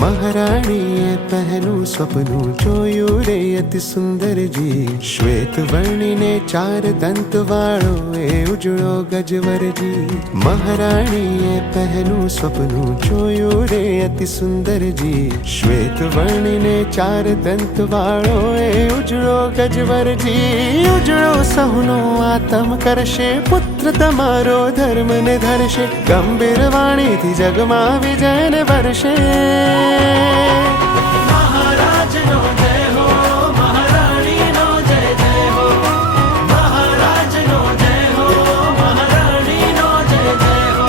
મહારાણીએ પહેલું સપનું જોયું રે અતિ સુંદર જી, શ્વેત વર્ણીને ચાર દંત વાળો એ ઉજળો ગજવરજી. મહારાણીએ પહેલું સપનું જોયું રે અતિ સુંદર જી, શ્વેત વર્ણીને ચાર દંત વાળો એ ઉજળો ગજવરજી. ઉજળો સહુનો આતમ કરશે, પુત્ર તમારો ધર્મ ને ધરશે, ગંભીર વાણીથી જગમાં વિજયને વરસે. મહારાજનો જય હો, મહારાણીનો જય જય હો. મહારાજનો જય હો, મહારાણીનો જય જય હો.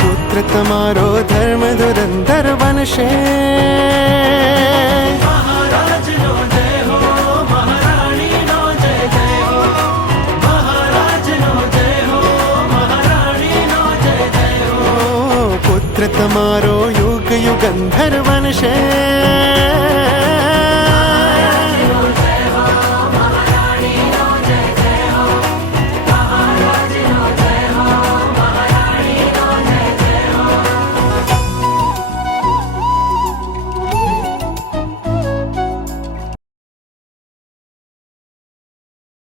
પુત્ર તમારો ધર્મ ધુરંધર બનશે. મહારાજનો જય હો, મહારાણીનો જય જય હો. મહારાજનો જય હો, મહારાણીનો જય જય હો. પુત્ર તમારો યુગ યુગંધર બનશે.